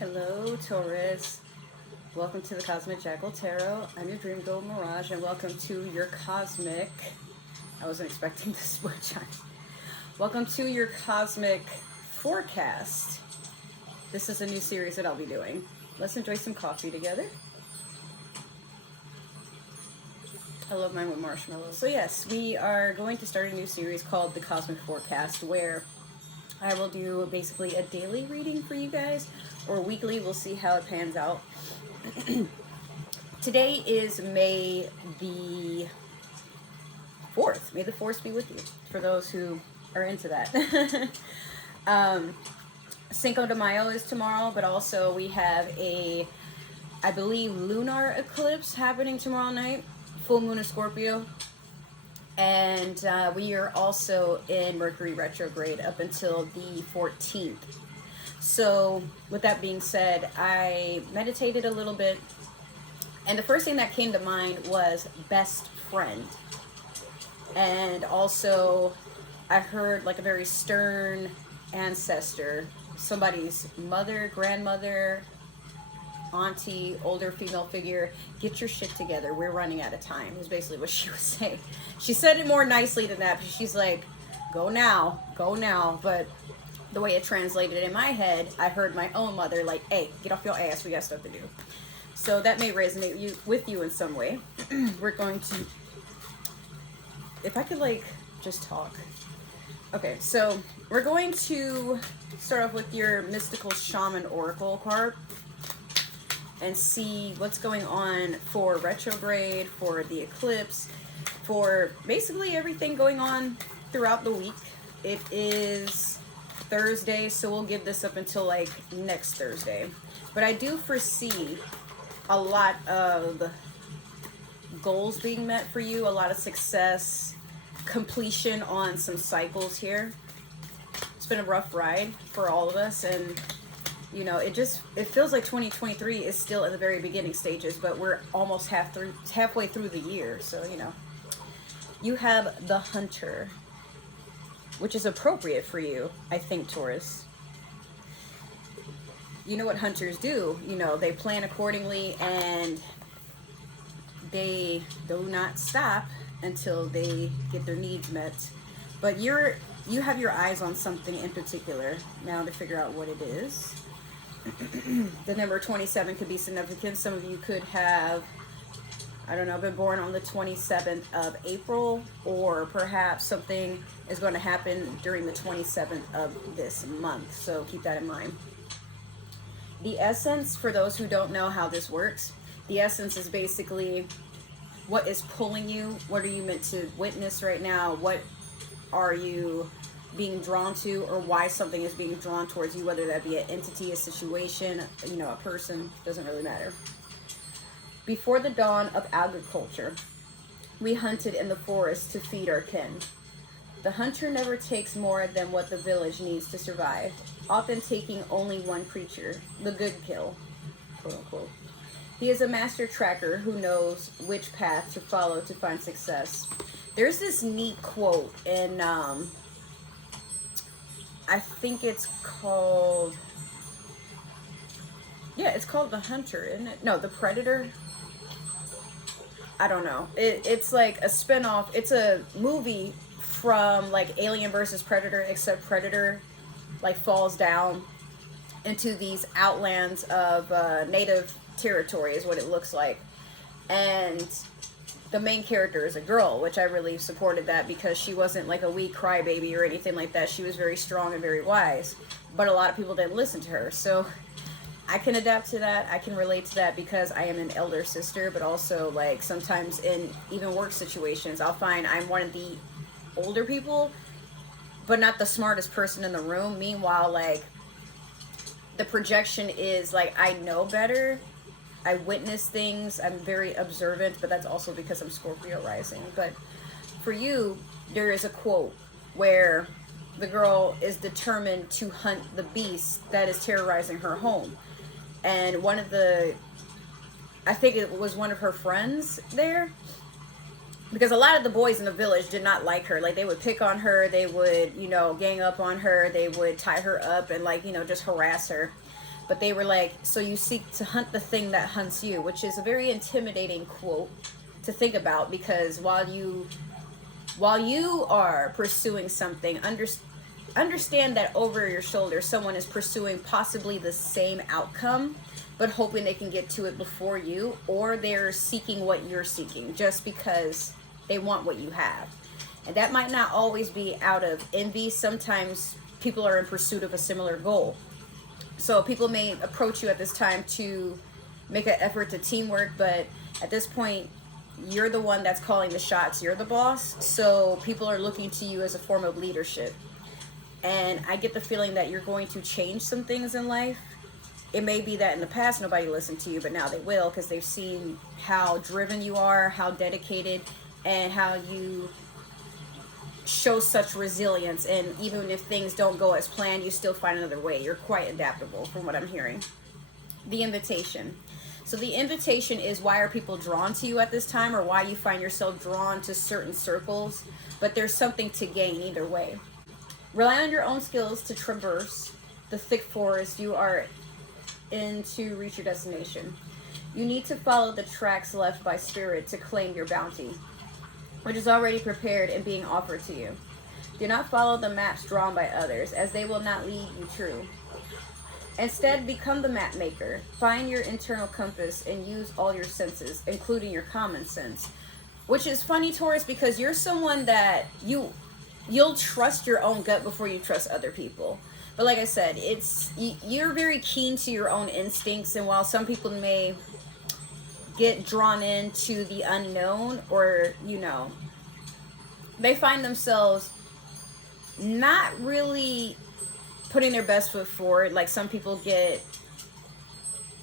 Hello, Taurus. Welcome to the Cosmic Jackal Tarot. I'm your dream girl, Mirage, and welcome to your cosmic... I wasn't expecting to switch on. Welcome to your cosmic forecast. This is a new series that I'll be doing. Let's enjoy some coffee together. I love mine with marshmallows. So yes, we are going to start a new series called the Cosmic Forecast, where I will do basically a daily reading for you guys, or weekly. We'll see how it pans out. Today is May the 4th. May the 4th be with you, for those who are into that. Cinco de Mayo is tomorrow, but also we have a, I believe, lunar eclipse happening tomorrow night. Full moon of Scorpio. And we are also in Mercury retrograde up until the 14th. So with that being said, I meditated a little bit, and the first thing that came to mind was best friend. And also I heard like a very stern ancestor, somebody's mother, grandmother, auntie, older female figure, get your shit together, we're running out of time, is basically what she was saying. She said it more nicely than that, because she's like, go now, but the way it translated in my head, I heard my own mother like, hey, get off your ass, we got stuff to do. So that may resonate with you in some way. We're going to, if I could like just talk. Okay, so we're going to start off with your mystical shaman oracle card and see what's going on for retrograde, for the eclipse, for basically everything going on throughout the week. It is Thursday, so we'll give this up until like next Thursday. But I do foresee a lot of goals being met for you, a lot of success, completion on some cycles here. It's been a rough ride for all of us, and you know, it feels like 2023 is still in the very beginning stages, but we're almost halfway through the year. So, you know, you have the Hunter, which is appropriate for you, I think, Taurus. You know what hunters do, you know, they plan accordingly and they do not stop until they get their needs met. But you have your eyes on something in particular now to figure out what it is. The number 27 could be significant. Some of you could have, I don't know, been born on the 27th of April, or perhaps something is going to happen during the 27th of this month. So keep that in mind. The essence, for those who don't know how this works, the essence is basically what is pulling you. What are you meant to witness right now? What are you being drawn to, or why something is being drawn towards you, whether that be an entity, a situation, you know, a person, doesn't really matter. Before the dawn of agriculture, we hunted in the forest to feed our kin. The hunter never takes more than what the village needs to survive, often taking only one creature, the good kill, quote unquote. He is a master tracker who knows which path to follow to find success. There's this neat quote in I think it's called, yeah, it's called The Hunter, isn't it? No, The Predator. I don't know. It's like a spinoff. It's a movie from like Alien versus Predator, except Predator like falls down into these outlands of native territory is what it looks like. And the main character is a girl, which I really supported that, because she wasn't like a weak crybaby or anything like that. She was very strong and very wise, but a lot of people didn't listen to her. So I can adapt to that. I can relate to that because I am an elder sister, but also like sometimes in even work situations, I'll find I'm one of the older people, but not the smartest person in the room. Meanwhile, like the projection is like, I know better. I witness things. I'm very observant, but that's also because I'm Scorpio rising. But for you, there is a quote where the girl is determined to hunt the beast that is terrorizing her home. And one of the, I think it was one of her friends there, because a lot of the boys in the village did not like her. Like, they would pick on her, they would, you know, gang up on her, they would tie her up and, like, you know, just harass her. But they were like, so you seek to hunt the thing that hunts you, which is a very intimidating quote to think about, because while you are pursuing something, understand that over your shoulder someone is pursuing possibly the same outcome, but hoping they can get to it before you, or they're seeking what you're seeking just because they want what you have. And that might not always be out of envy. Sometimes people are in pursuit of a similar goal. So people may approach you at this time to make an effort to teamwork, but at this point, you're the one that's calling the shots. You're the boss. So people are looking to you as a form of leadership. And I get the feeling that you're going to change some things in life. It may be that in the past nobody listened to you, but now they will, because they've seen how driven you are, how dedicated, and how you show such resilience. And even if things don't go as planned, you still find another way. You're quite adaptable from what I'm hearing. The invitation. So the invitation is, why are people drawn to you at this time, or why you find yourself drawn to certain circles, but there's something to gain either way. Rely on your own skills to traverse the thick forest you are in to reach your destination. You need to follow the tracks left by spirit to claim your bounty, which is already prepared and being offered to you. Do not follow the maps drawn by others, as they will not lead you true. Instead, become the map maker. Find your internal compass and use all your senses, including your common sense. Which is funny, Taurus, because you're someone that you'll trust your own gut before you trust other people. But like I said, you're very keen to your own instincts, and while some people may get drawn into the unknown, or they find themselves not really putting their best foot forward. Like, some people get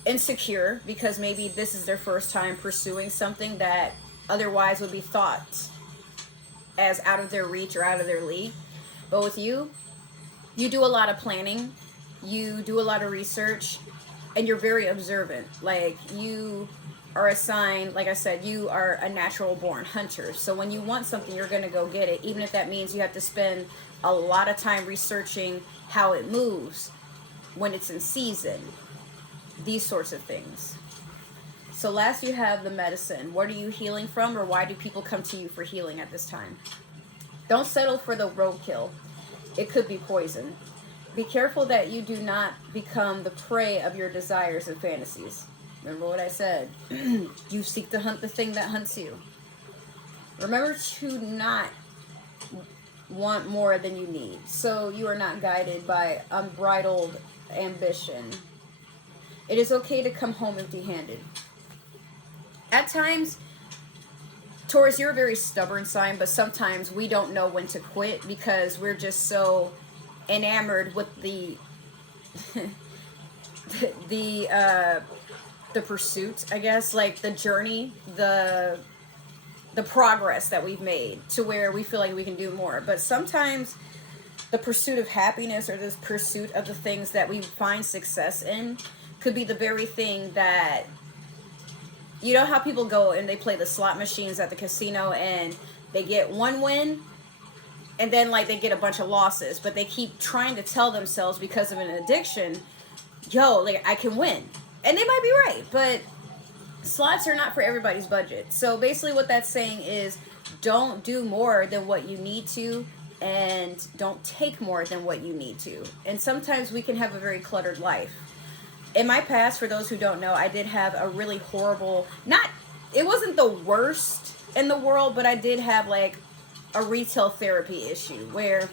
insecure because maybe this is their first time pursuing something that otherwise would be thought as out of their reach or out of their league. But with you do a lot of planning, you do a lot of research, and you're very observant. Like, you are a sign, like I said, you are a natural born hunter. So when you want something, you're going to go get it, even if that means you have to spend a lot of time researching how it moves, when it's in season, these sorts of things. So last, you have the medicine. What are you healing from, or why do people come to you for healing at this time? Don't settle for the roadkill. It could be poison. Be careful that you do not become the prey of your desires and fantasies. Remember what I said. You seek to hunt the thing that hunts you. Remember to not want more than you need. So you are not guided by unbridled ambition. It is okay to come home empty-handed. At times, Taurus, you're a very stubborn sign, but sometimes we don't know when to quit because we're just so enamored with the pursuit, I guess, like the journey, the progress that we've made, to where we feel like we can do more. But sometimes the pursuit of happiness, or this pursuit of the things that we find success in, could be the very thing that, you know how people go and they play the slot machines at the casino and they get one win and then like they get a bunch of losses, but they keep trying to tell themselves, because of an addiction, yo, like, I can win. And they might be right, but slots are not for everybody's budget. So basically what that's saying is, don't do more than what you need to, and don't take more than what you need to. And sometimes we can have a very cluttered life. In my past, for those who don't know, I did have a really horrible, it wasn't the worst in the world, but I did have like a retail therapy issue where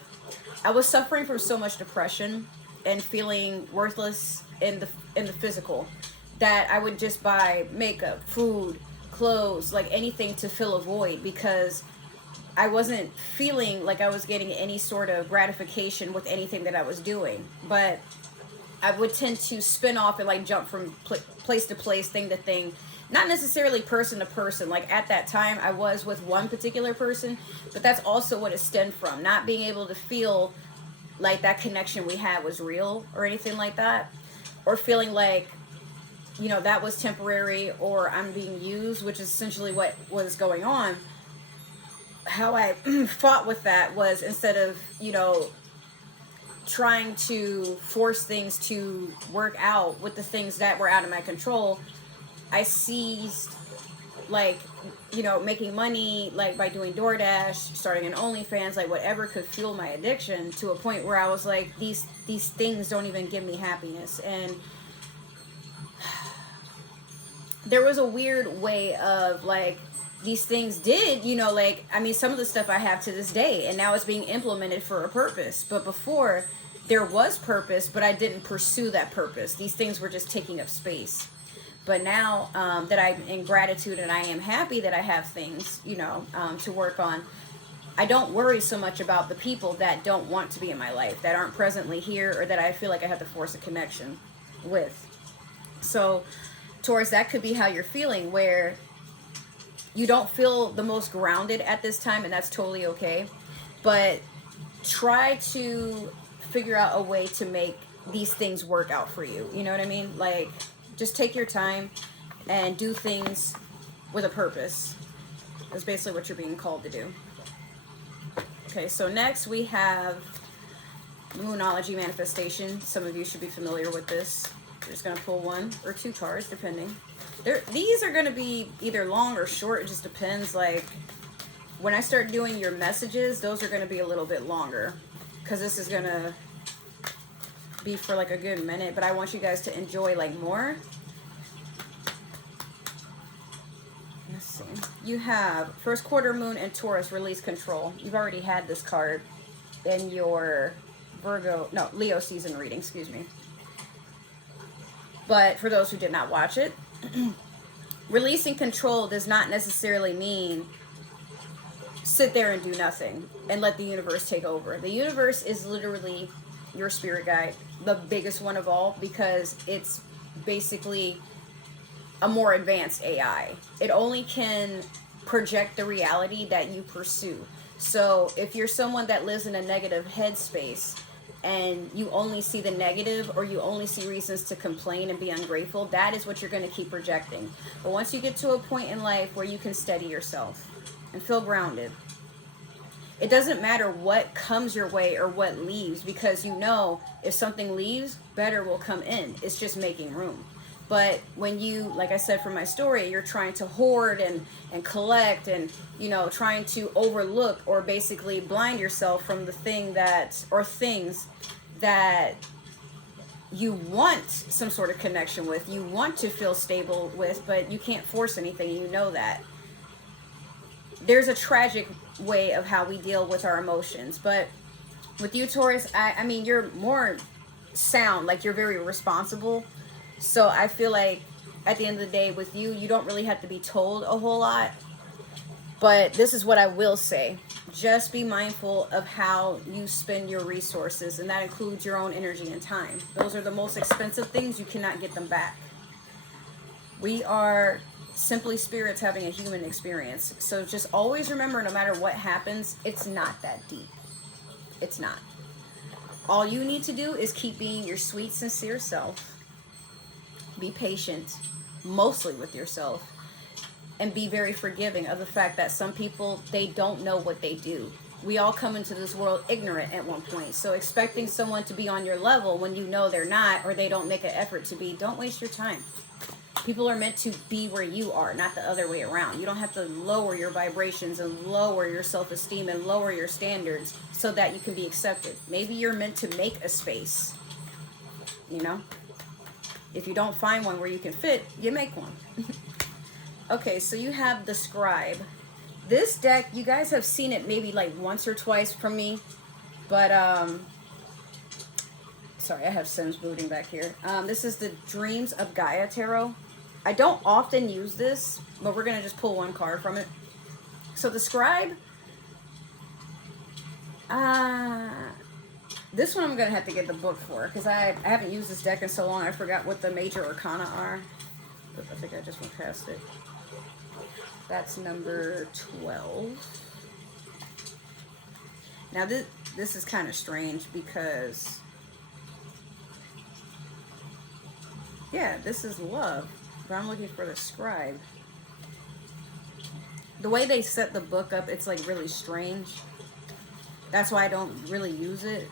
I was suffering from so much depression and feeling worthless in the physical, that I would just buy makeup, food, clothes, like anything to fill a void, because I wasn't feeling like I was getting any sort of gratification with anything that I was doing. But I would tend to spin off and like jump from place to place, thing to thing, not necessarily person to person. Like at that time I was with one particular person, but that's also what it stemmed from, not being able to feel like that connection we had was real or anything like that, or feeling like, you know, that was temporary, or I'm being used, which is essentially what was going on. How I fought with that was, instead of, you know, trying to force things to work out with the things that were out of my control, I seized, like, you know, making money, like, by doing Doordash, starting an OnlyFans, like, whatever could fuel my addiction, to a point where I was like, these things don't even give me happiness. And there was a weird way of, like, these things did, you know, like, I mean, some of the stuff I have to this day, and now it's being implemented for a purpose. But before, there was purpose, but I didn't pursue that purpose. These things were just taking up space. But now that I'm in gratitude and I am happy that I have things, you know, to work on, I don't worry so much about the people that don't want to be in my life, that aren't presently here, or that I feel like I have to force a connection with. So, Taurus, that could be how you're feeling, where you don't feel the most grounded at this time, and that's totally okay. But try to figure out a way to make these things work out for you. You know what I mean? Like, just take your time and do things with a purpose. That's basically what you're being called to do. Okay, so next we have Moonology Manifestation. Some of you should be familiar with this. We're just going to pull 1 or 2 cards, depending. These are going to be either long or short. It just depends. Like, when I start doing your messages, those are going to be a little bit longer, because this is going to be for like a good minute, but I want you guys to enjoy, like, more. Let's see. You have first quarter moon and Taurus, release control. You've already had this card in your Leo season reading, excuse me. But for those who did not watch it, releasing control does not necessarily mean sit there and do nothing and let the universe take over. The universe is literally your spirit guide, the biggest one of all, because it's basically a more advanced AI. It only can project the reality that you pursue. So if you're someone that lives in a negative headspace and you only see the negative, or you only see reasons to complain and be ungrateful, that is what you're going to keep projecting. But once you get to a point in life where you can steady yourself and feel grounded, it doesn't matter what comes your way or what leaves, because you know if something leaves, better will come in. It's just making room. But when you, like I said from my story, you're trying to hoard and collect and, you know, trying to overlook or basically blind yourself from the thing that, or things that you want some sort of connection with, you want to feel stable with, but you can't force anything, you know that. There's a tragic way of how we deal with our emotions. But with you, Taurus, I mean, you're more sound, like you're very responsible. So I feel like at the end of the day with you, you don't really have to be told a whole lot. But this is what I will say. Just be mindful of how you spend your resources, and that includes your own energy and time. Those are the most expensive things. You cannot get them back. We are simply spirits having a human experience. So just always remember, no matter what happens, it's not that deep. It's not. All you need to do is keep being your sweet, sincere self. Be patient, mostly with yourself, and be very forgiving of the fact that some people, they don't know what they do. We all come into this world ignorant at one point. So expecting someone to be on your level when you know they're not, or they don't make an effort to be, don't waste your time. People are meant to be where you are, not the other way around. You don't have to lower your vibrations and lower your self-esteem and lower your standards so that you can be accepted. Maybe you're meant to make a space, you know? If you don't find one where you can fit, you make one. Okay, so you have the Scribe. This deck, you guys have seen it maybe like once or twice from me, but sorry, I have Sims booting back here. This is the Dreams of Gaia Tarot. I don't often use this, but we're gonna just pull one card from it. So the Scribe, this one I'm gonna have to get the book for, because I haven't used this deck in so long. I forgot what the major arcana are. I think I just went past it. That's number 12. Now this is kind of strange because, yeah, this is love, but I'm looking for the Scribe. The way they set the book up, it's like really strange. That's why I don't really use it.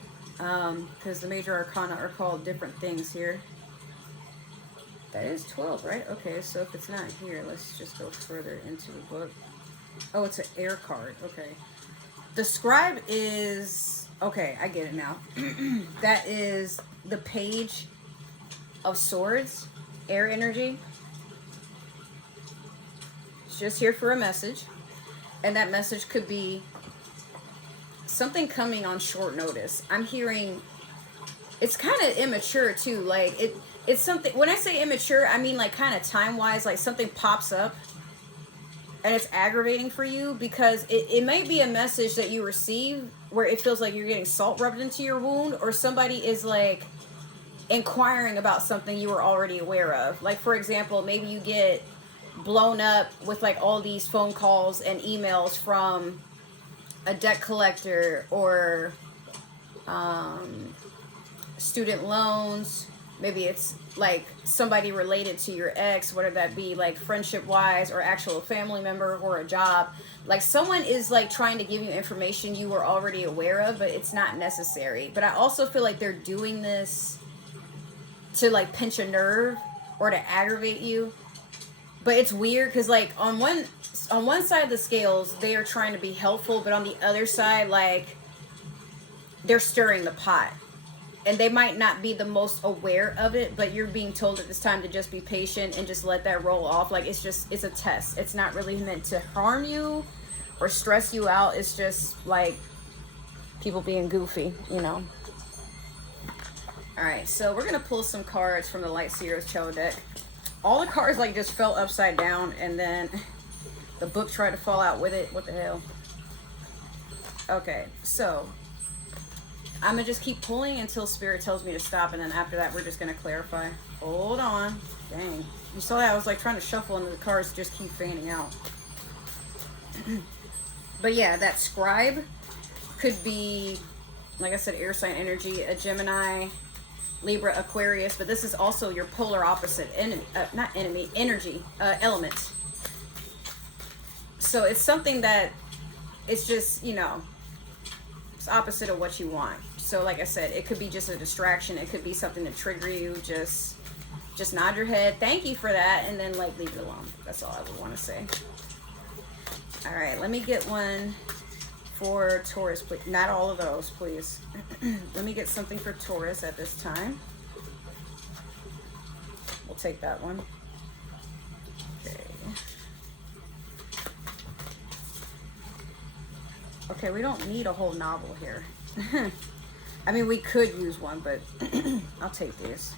because the major arcana are called different things here. That is 12, right? Okay, so if it's not here, let's just go further into the book. Oh, it's an air card. Okay. The scribe is... Okay, I get it now. That is the page of swords, air energy. It's just here for a message. And that message could be something coming on short notice. I'm hearing... It's kind of immature, too. Like, it's something... When I say immature, I mean, like, kind of time-wise. Like, something pops up. And it's aggravating for you because it may be a message that you receive where it feels like you're getting salt rubbed into your wound, or somebody is like inquiring about something you were already aware of. Like, for example, maybe you get blown up with like all these phone calls and emails from a debt collector or student loans. Maybe it's like somebody related to your ex, whether that be like friendship wise or actual family member or a job. Like someone is like trying to give you information you were already aware of, but it's not necessary. But I also feel like they're doing this to like pinch a nerve or to aggravate you. But it's weird because like on one side of the scales, they are trying to be helpful, but on the other side, like they're stirring the pot. And they might not be the most aware of it, but you're being told at this time to just be patient and just let that roll off. Like, it's a test. It's not really meant to harm you or stress you out. It's just, like, people being goofy, you know. All right, so we're going to pull some cards from the Light Seer's Cello deck. All the cards, like, just fell upside down, and then the book tried to fall out with it. What the hell? Okay, so... I'm going to just keep pulling until Spirit tells me to stop, and then after that, we're just going to clarify. Hold on. Dang. You saw that? I was like trying to shuffle, and the cards just keep fanning out. But yeah, that scribe could be, like I said, air sign energy, a Gemini, Libra, Aquarius, but this is also your polar opposite, energy, element. So it's something that it's just, you know, it's opposite of what you want. So like I said, it could be just a distraction. It could be something to trigger you. Just nod your head. Thank you for that. And then like leave it alone. That's all I would want to say. All right, let me get one for Taurus, please. Not all of those, please. Let me get something for Taurus at this time. We'll take that one. Okay. Okay, we don't need a whole novel here. I mean, we could use one, but I'll take these.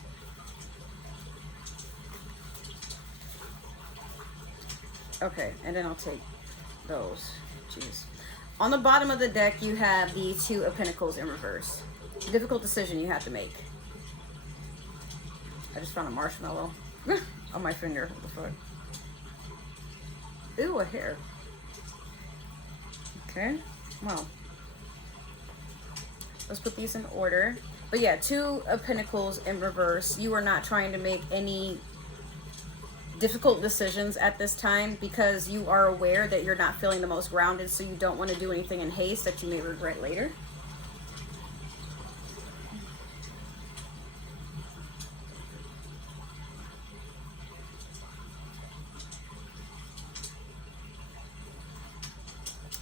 Okay, and then I'll take those. Jeez. On the bottom of the deck, you have the Two of Pentacles in reverse. Difficult decision you have to make. I just found a marshmallow on my finger. What the fuck? Ooh, a hair. Okay, well. Let's put these in order. But yeah, Two of Pentacles in reverse. You are not trying to make any difficult decisions at this time because you are aware that you're not feeling the most grounded, so you don't want to do anything in haste that you may regret later.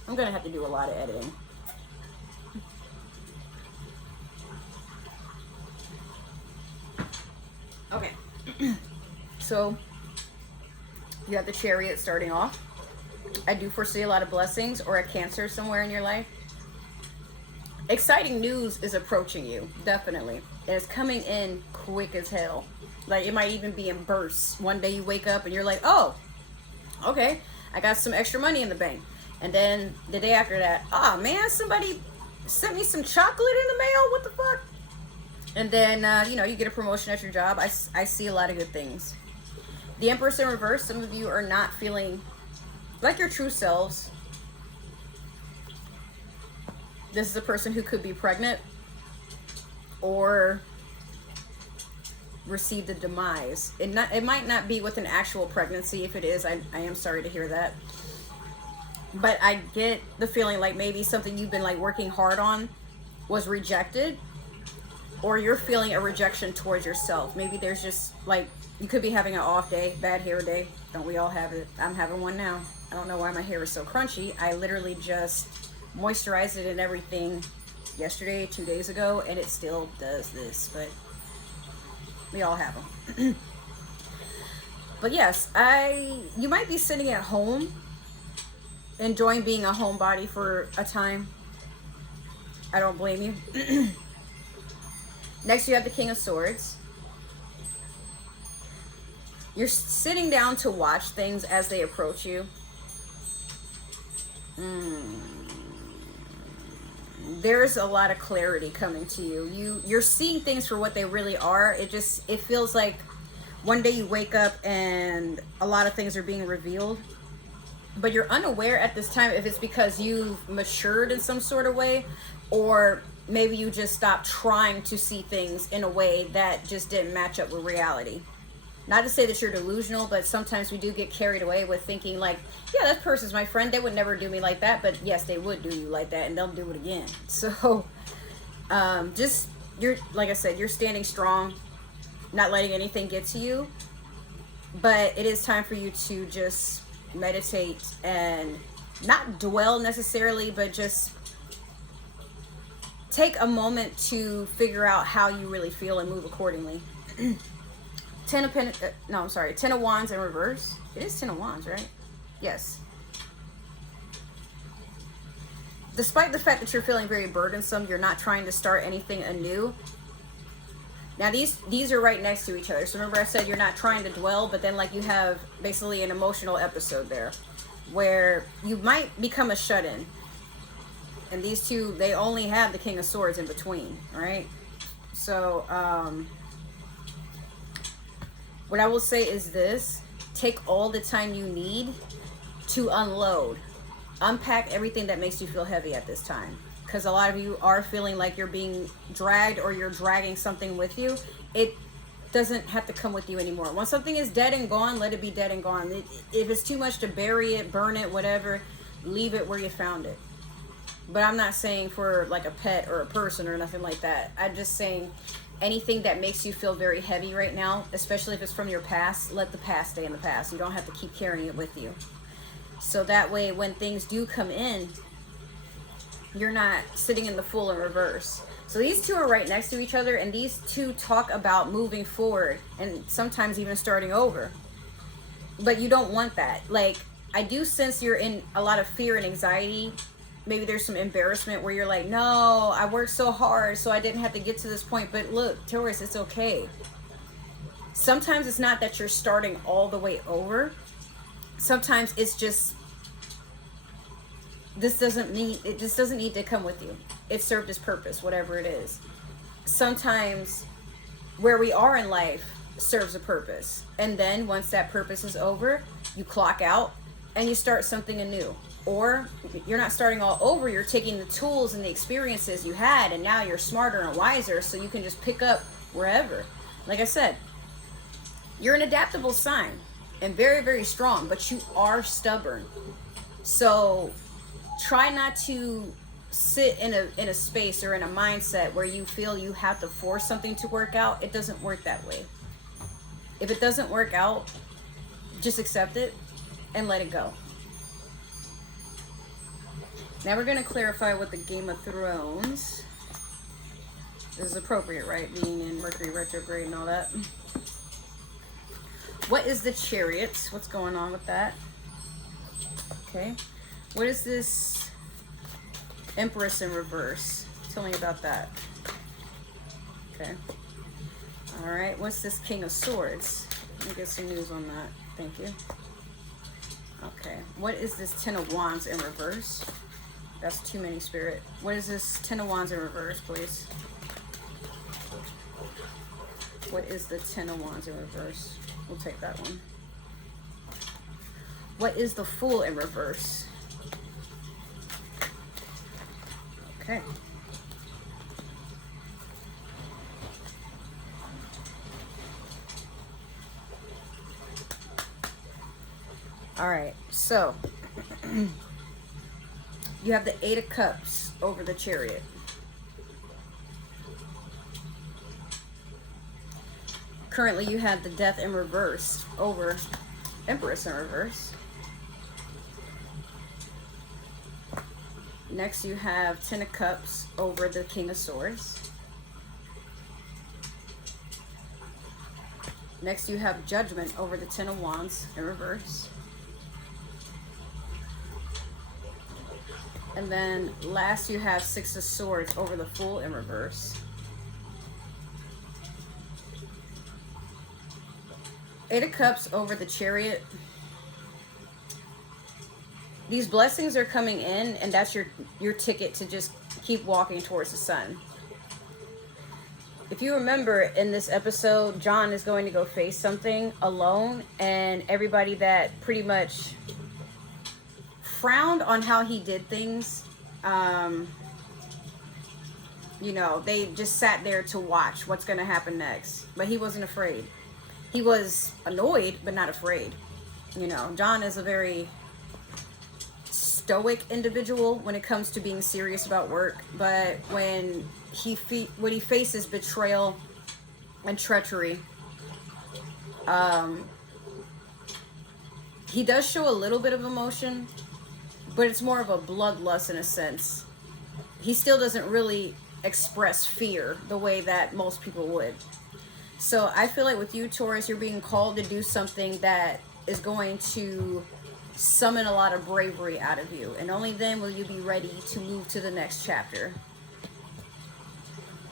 I'm gonna have to do a lot of editing. Okay, so you have the Chariot starting off. I do foresee a lot of blessings or a Cancer somewhere in your life. Exciting news is approaching you, definitely. And it's coming in quick as hell. Like, it might even be in bursts. One day you wake up and you're like, oh, okay, I got some extra money in the bank. And then the day after that, oh man, somebody sent me some chocolate in the mail. What the fuck? And then, you know, you get a promotion at your job. I see a lot of good things. The Empress in reverse, some of you are not feeling like your true selves. This is a person who could be pregnant or receive the demise. It might not be with an actual pregnancy. If it is, I am sorry to hear that. But I get the feeling like maybe something you've been like working hard on was rejected. or you're feeling a rejection towards yourself. Maybe there's just like, you could be having an off day, bad hair day. Don't we all have it? I'm having one now. I don't know why my hair is so crunchy. I literally just moisturized it and everything yesterday, 2 days ago, and it still does this, but we all have them. But yes, you might be sitting at home enjoying being a homebody for a time. I don't blame you. Next, you have the King of Swords. You're sitting down to watch things as they approach you. There's a lot of clarity coming to you. You're seeing things for what they really are. It feels like one day you wake up and a lot of things are being revealed, but you're unaware at this time if it's because you've matured in some sort of way, or maybe you just stopped trying to see things in a way that just didn't match up with reality. Not to say that you're delusional, but sometimes we do get carried away with thinking like, yeah, that person's my friend, they would never do me like that. But yes, they would do you like that, and they'll do it again. So you're, like I said, you're standing strong, not letting anything get to you. But it is time for you to just meditate and not dwell necessarily, but just take a moment to figure out how you really feel and move accordingly. Ten of Wands in reverse. It is Ten of Wands, right? Yes. Despite the fact that you're feeling very burdensome, you're not trying to start anything anew. Now these are right next to each other. So remember I said you're not trying to dwell, but then like you have basically an emotional episode there where you might become a shut-in. And these two, they only have the King of Swords in between, right? So, what I will say is this: take all the time you need to unload, unpack everything that makes you feel heavy at this time. Because a lot of you are feeling like you're being dragged or you're dragging something with you. It doesn't have to come with you anymore. Once something is dead and gone, let it be dead and gone. If it's too much to bury it, burn it, whatever, leave it where you found it. But I'm not saying for like a pet or a person or nothing like that. I'm just saying anything that makes you feel very heavy right now, especially if it's from your past, let the past stay in the past. You don't have to keep carrying it with you. So that way when things do come in, you're not sitting in the Fool in reverse. So these two are right next to each other, and these two talk about moving forward and sometimes even starting over. But you don't want that. Like, I do sense you're in a lot of fear and anxiety. Maybe there's some embarrassment where you're like, no, I worked so hard so I didn't have to get to this point. But look, Taurus, it's okay. Sometimes it's not that you're starting all the way over. Sometimes it's just, this doesn't need to come with you. It served its purpose, whatever it is. Sometimes where we are in life serves a purpose. And then once that purpose is over, you clock out and you start something anew. Or you're not starting all over, you're taking the tools and the experiences you had, and now you're smarter and wiser, so you can just pick up wherever. Like I said, you're an adaptable sign and very, very strong, but you are stubborn. So try not to sit in a space or in a mindset where you feel you have to force something to work out. It doesn't work that way. If it doesn't work out, just accept it and let it go. Now we're going to clarify what the Game of Thrones, this is appropriate, right? Being in Mercury retrograde and all that. What is the Chariot? What's going on with that? Okay. What is this Empress in reverse? Tell me about that. Okay. All right. What's this King of Swords? Let me get some news on that. Thank you. Okay. What is this Ten of Wands in reverse? That's too many, Spirit. What is this Ten of Wands in reverse, please? What is the Ten of Wands in reverse? We'll take that one. What is the Fool in reverse? Okay. All right, so you have the Eight of Cups over the Chariot. Currently, you have the Death in reverse over Empress in reverse. Next, you have Ten of Cups over the King of Swords. Next, you have Judgment over the Ten of Wands in reverse. And then last, you have Six of Swords over the Fool in reverse. Eight of Cups over the Chariot. These blessings are coming in, and that's your ticket to just keep walking towards the sun. If you remember in this episode, John is going to go face something alone, and everybody that pretty much frowned on how he did things, you know, they just sat there to watch what's going to happen next. But he wasn't afraid. He was annoyed, but not afraid. You know, John is a very stoic individual when it comes to being serious about work, but when he faces betrayal and treachery, he does show a little bit of emotion, but it's more of a bloodlust in a sense. He still doesn't really express fear the way that most people would. So I feel like with you, Taurus, you're being called to do something that is going to summon a lot of bravery out of you, and only then will you be ready to move to the next chapter.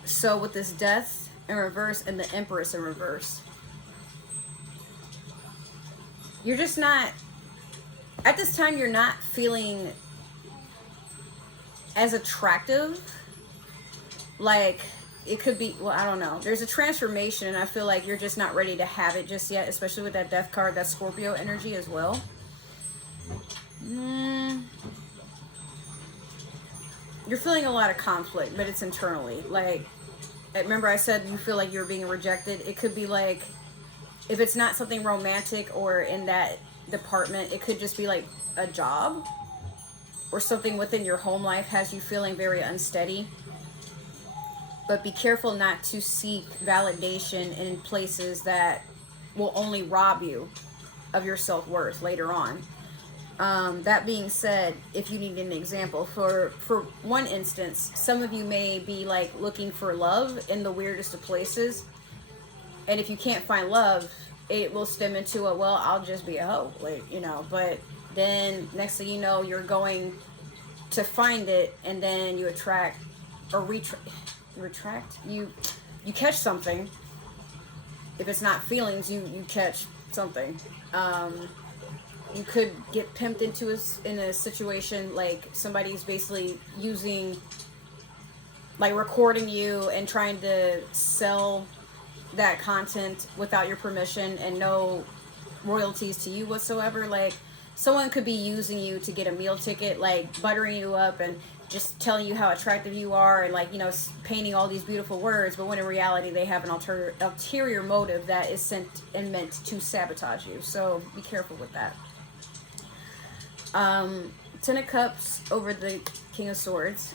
So with this Death in reverse and the Empress in reverse, you're just not, at this time, you're not feeling as attractive. Like, it could be, well, I don't know. There's a transformation, and I feel like you're just not ready to have it just yet, especially with that Death card, that Scorpio energy as well. You're feeling a lot of conflict, but it's internally. Like, remember I said you feel like you're being rejected? It could be like, if it's not something romantic or in that department, it could just be like a job or something within your home life has you feeling very unsteady. But be careful not to seek validation in places that will only rob you of your self-worth later on. That being said, if you need an example, for one instance, some of you may be like looking for love in the weirdest of places, and if you can't find love, it will stem into a, well, I'll just be a hoe, like, you know. But then next thing you know, you're going to find it, and then you attract or you catch something. If it's not feelings, you catch something. You could get pimped into in a situation like somebody's basically using, like, recording you and trying to sell that content without your permission and no royalties to you whatsoever. Like, someone could be using you to get a meal ticket, like buttering you up and just telling you how attractive you are and, like, you know, painting all these beautiful words, but when in reality they have an ulterior motive that is sent and meant to sabotage you. So be careful with that. Ten of Cups over the King of Swords.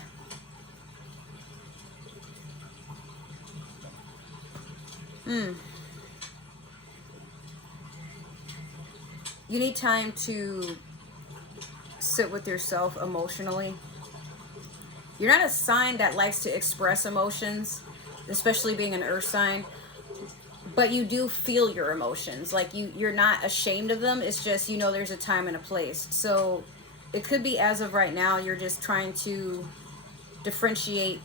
You need time to sit with yourself emotionally. You're not a sign that likes to express emotions, especially being an earth sign, but you do feel your emotions. Like, you're not ashamed of them. It's just, you know, there's a time and a place. So it could be, as of right now, you're just trying to differentiate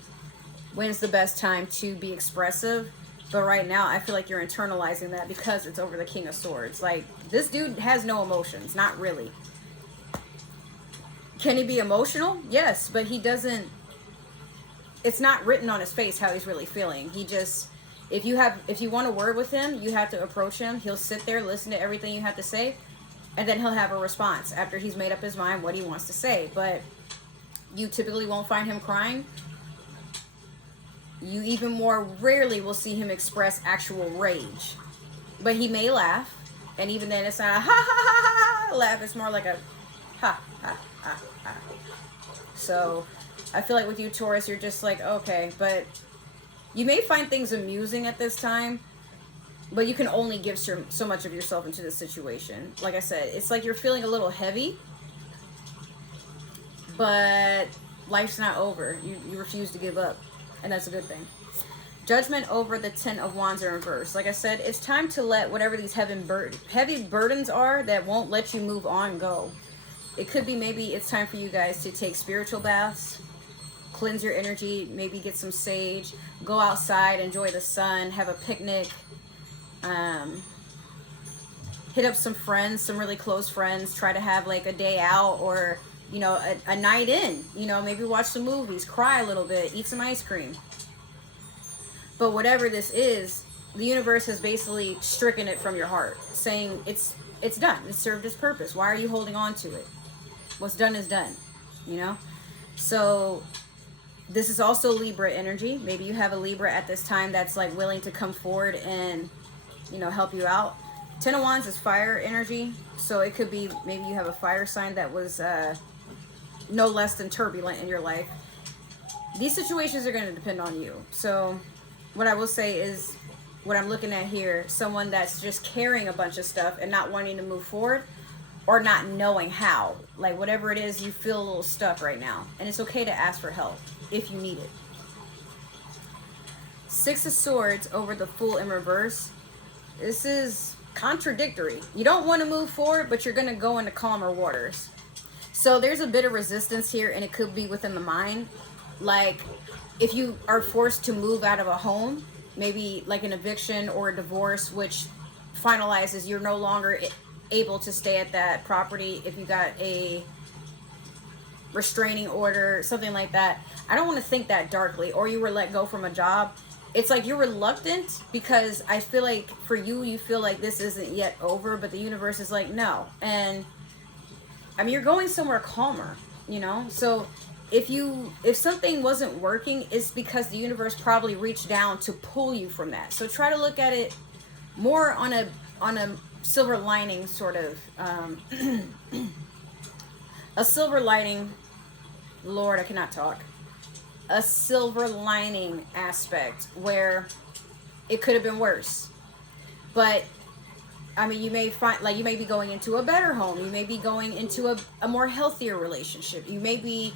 when's the best time to be expressive. But right now, I feel like you're internalizing that because it's over the King of Swords. Like, this dude has no emotions. Not really. Can he be emotional? Yes, but he doesn't. It's not written on his face how he's really feeling. He just, if you want a word with him, you have to approach him. He'll sit there, listen to everything you have to say, and then he'll have a response after he's made up his mind what he wants to say. But you typically won't find him crying. You even more rarely will see him express actual rage. But he may laugh, and even then it's not a ha ha ha ha laugh. It's more like a ha ha ha ha. So I feel like with you, Taurus, you're just like, okay, but you may find things amusing at this time, but you can only give so much of yourself into this situation. Like I said, it's like you're feeling a little heavy, but life's not over. You refuse to give up, and that's a good thing. Judgment over the 10 of Wands in reverse. Like I said, it's time to let whatever these heavy burdens are that won't let you move on go. It could be maybe it's time for you guys to take spiritual baths, cleanse your energy, maybe get some sage, go outside, enjoy the sun, have a picnic, hit up some friends, some really close friends, try to have like a day out or, you know, a night in, you know, maybe watch some movies, cry a little bit, eat some ice cream. But whatever this is, the universe has basically stricken it from your heart, saying it's done. It served its purpose. Why are you holding on to it? What's done is done, you know? So this is also Libra energy. Maybe you have a Libra at this time that's like willing to come forward and, you know, help you out. 10 of Wands is fire energy. So it could be maybe you have a fire sign that was no less than turbulent in your life. These situations are going to depend on you. So what I will say is, what I'm looking at here, someone that's just carrying a bunch of stuff and not wanting to move forward or not knowing how. Like whatever it is, you feel a little stuck right now. And it's okay to ask for help if you need it. 6 of Swords over the Fool in reverse. This is contradictory. You don't want to move forward, but you're going to go into calmer waters. So there's a bit of resistance here, and it could be within the mind. Like if you are forced to move out of a home, maybe like an eviction or a divorce, which finalizes you're no longer able to stay at that property. If you got a restraining order, something like that. I don't want to think that darkly. Or you were let go from a job. It's like you're reluctant because I feel like for you, you feel like this isn't yet over, but the universe is like, no. And I mean, you're going somewhere calmer, you know? So if something wasn't working, it's because the universe probably reached down to pull you from that. So try to look at it more on a silver lining sort of, a silver lining, Lord, I cannot talk. A silver lining aspect where it could have been worse. But I mean, you may find, like, you may be going into a better home. You may be going into a more healthier relationship. You may be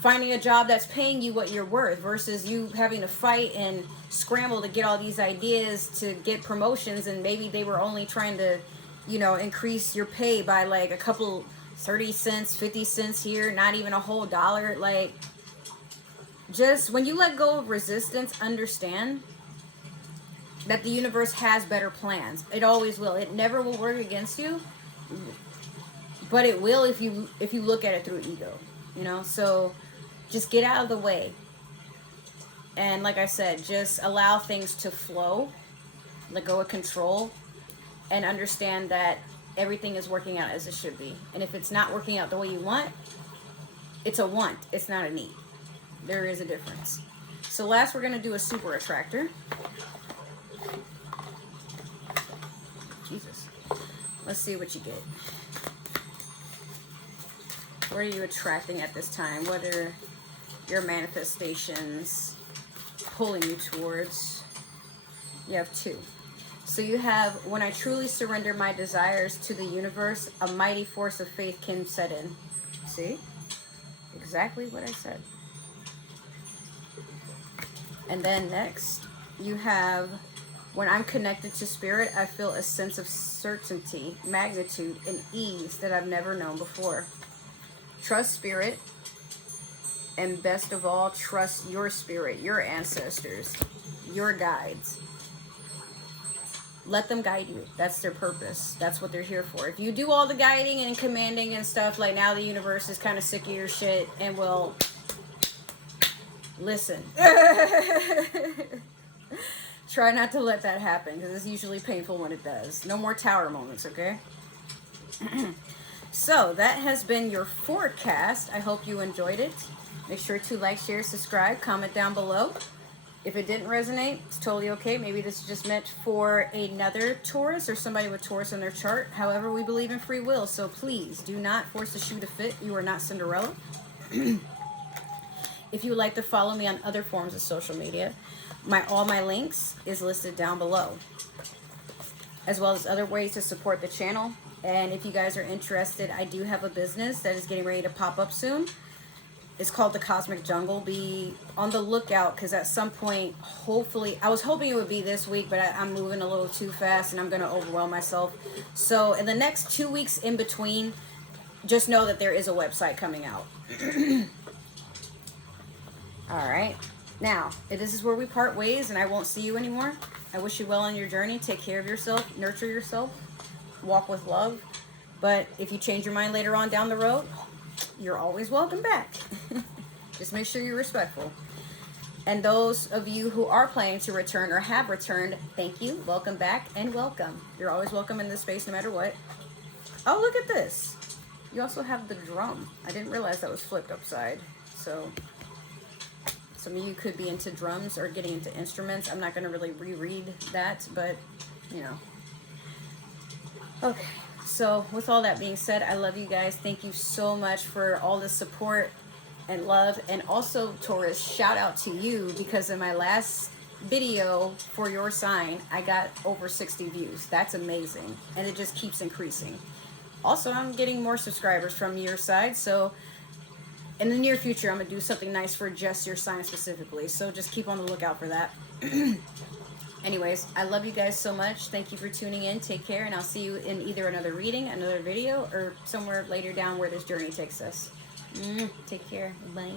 finding a job that's paying you what you're worth versus you having to fight and scramble to get all these ideas to get promotions, and maybe they were only trying to, you know, increase your pay by like a couple 30 cents, 50 cents here, not even a whole dollar. Like, just when you let go of resistance, understand that the universe has better plans. It always will. It never will work against you, but it will if you look at it through ego, you know? So just get out of the way. And like I said, just allow things to flow, let go of control, and understand that everything is working out as it should be. And if it's not working out the way you want, it's a want, it's not a need. There is a difference. So last, we're going to do a super attractor. Jesus. Let's see what you get. What are you attracting at this time? What are your manifestations pulling you towards? You have 2. So you have, when I truly surrender my desires to the universe, a mighty force of faith can set in. See? Exactly what I said. And then next, you have, when I'm connected to spirit, I feel a sense of certainty, magnitude, and ease that I've never known before. Trust spirit, and best of all, trust your spirit, your ancestors, your guides. Let them guide you. That's their purpose. That's what they're here for. If you do all the guiding and commanding and stuff, like now the universe is kind of sick of your shit and will listen. Try not to let that happen, because it's usually painful when it does. No more tower moments, okay? So that has been your forecast. I hope you enjoyed it. Make sure to like, share, subscribe, comment down below. If it didn't resonate, it's totally okay. Maybe this is just meant for another Taurus or somebody with Taurus on their chart. However, we believe in free will, so please do not force the shoe to fit. You are not Cinderella. If you would like to follow me on other forms of social media, all my links is listed down below. as well as other ways to support the channel. And if you guys are interested, I do have a business that is getting ready to pop up soon. It's called the Cosmic Jungle. Be on the lookout, because at some point, hopefully, I was hoping it would be this week, but I'm moving a little too fast and I'm going to overwhelm myself. So in the next 2 weeks in between, just know that there is a website coming out. All right. Now, this is where we part ways and I won't see you anymore. I wish you well on your journey. Take care of yourself. Nurture yourself. Walk with love. But if you change your mind later on down the road, you're always welcome back. Just make sure you're respectful. And those of you who are planning to return or have returned, thank you. Welcome back and welcome. You're always welcome in this space no matter what. Oh, look at this. You also have the drum. I didn't realize that was flipped upside. So some of you could be into drums or getting into instruments. I'm not going to really reread that, but, you know. Okay, so with all that being said, I love you guys. Thank you so much for all the support and love. And also, Taurus, shout out to you, because in my last video for your sign, I got over 60 views. That's amazing. And it just keeps increasing. Also, I'm getting more subscribers from your side, so in the near future, I'm going to do something nice for just your sign specifically. So just keep on the lookout for that. Anyways, I love you guys so much. Thank you for tuning in. Take care. And I'll see you in either another reading, another video, or somewhere later down where this journey takes us. Take care. Bye.